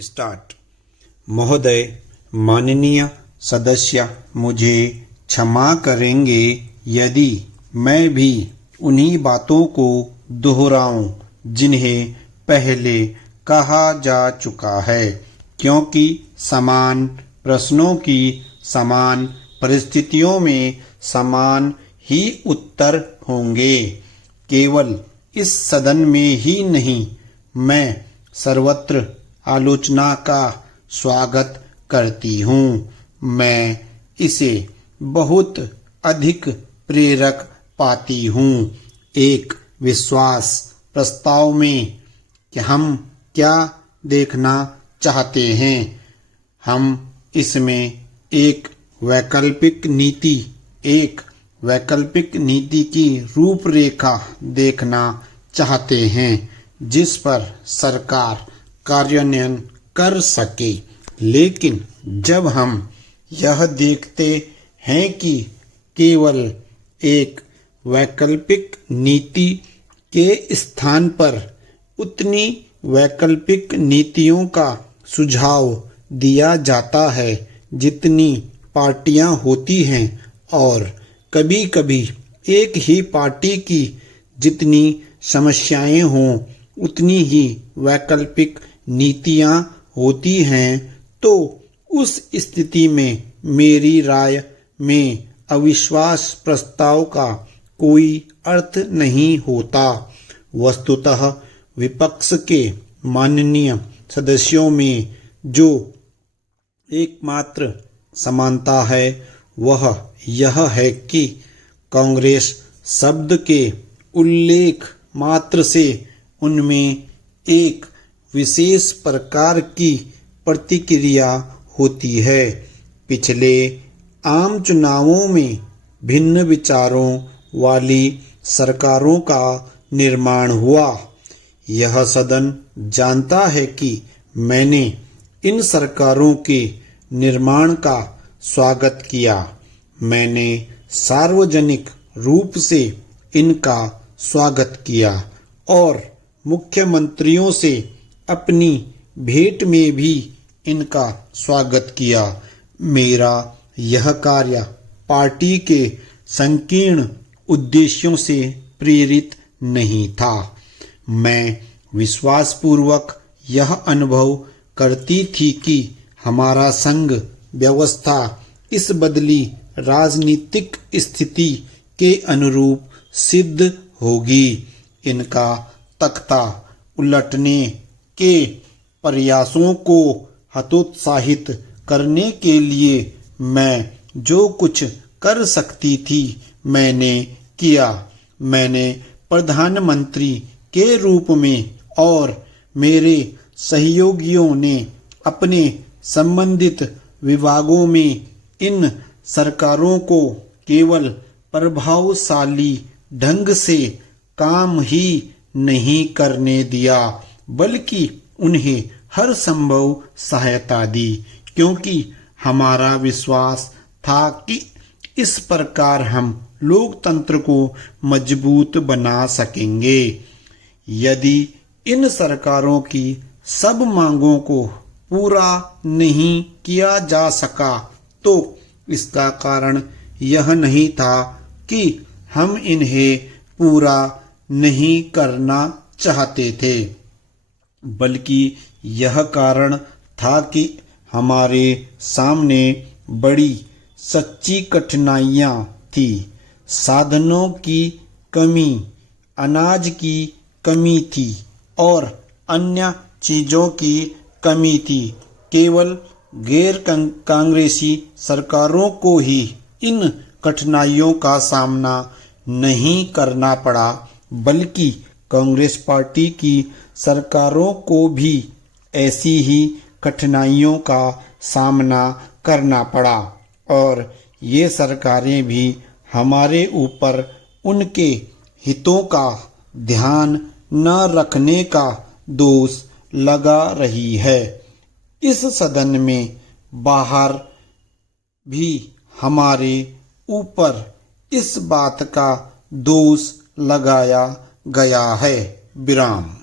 Start. महोदय, माननीय सदस्य मुझे क्षमा करेंगे यदि मैं भी उन्हीं बातों को दोहराऊं जिन्हें पहले कहा जा चुका है, क्योंकि समान प्रश्नों की समान परिस्थितियों में समान ही उत्तर होंगे। केवल इस सदन में ही नहीं, मैं सर्वत्र आलोचना का स्वागत करती हूँ। मैं इसे बहुत अधिक प्रेरक पाती हूँ। एक विश्वास प्रस्ताव में कि हम क्या देखना चाहते हैं, हम इसमें एक वैकल्पिक नीति की रूपरेखा देखना चाहते हैं जिस पर सरकार कार्यान्वयन कर सके। लेकिन जब हम यह देखते हैं कि केवल एक वैकल्पिक नीति के स्थान पर उतनी वैकल्पिक नीतियों का सुझाव दिया जाता है जितनी पार्टियां होती हैं, और कभी-कभी एक ही पार्टी की जितनी समस्याएं हों उतनी ही वैकल्पिक नीतियां होती हैं, तो उस स्थिति में मेरी राय में अविश्वास प्रस्ताव का कोई अर्थ नहीं होता। वस्तुतः विपक्ष के माननीय सदस्यों में जो एकमात्र समानता है वह यह है कि कांग्रेस शब्द के उल्लेख मात्र से उनमें एक विशेष प्रकार की प्रतिक्रिया होती है। पिछले आम चुनावों में भिन्न विचारों वाली सरकारों का निर्माण हुआ। यह सदन जानता है कि मैंने इन सरकारों के निर्माण का स्वागत किया। मैंने सार्वजनिक रूप से इनका स्वागत किया और मुख्यमंत्रियों से अपनी भेंट में भी इनका स्वागत किया। मेरा यह कार्य पार्टी के संकीर्ण उद्देश्यों से प्रेरित नहीं था। मैं विश्वासपूर्वक यह अनुभव करती थी कि हमारा संघ व्यवस्था इस बदली राजनीतिक स्थिति के अनुरूप सिद्ध होगी। इनका तख्ता उलटने के प्रयासों को हतोत्साहित करने के लिए मैं जो कुछ कर सकती थी मैंने किया। मैंने प्रधानमंत्री के रूप में और मेरे सहयोगियों ने अपने संबंधित विभागों में इन सरकारों को केवल प्रभावशाली ढंग से काम ही नहीं करने दिया, बल्कि उन्हें हर संभव सहायता दी, क्योंकि हमारा विश्वास था कि इस प्रकार हम लोकतंत्र को मजबूत बना सकेंगे। यदि इन सरकारों की सब मांगों को पूरा नहीं किया जा सका तो इसका कारण यह नहीं था कि हम इन्हें पूरा नहीं करना चाहते थे, बल्कि यह कारण था कि हमारे सामने बड़ी सच्ची कठिनाइयां थी। साधनों की कमी, अनाज की कमी थी और अन्य चीजों की कमी थी। केवल गैर कांग्रेसी सरकारों को ही इन कठिनाइयों का सामना नहीं करना पड़ा, बल्कि कांग्रेस पार्टी की सरकारों को भी ऐसी ही कठिनाइयों का सामना करना पड़ा, और ये सरकारें भी हमारे ऊपर उनके हितों का ध्यान न रखने का दोष लगा रही है। इस सदन में बाहर भी हमारे ऊपर इस बात का दोष लगाया गया है। विराम।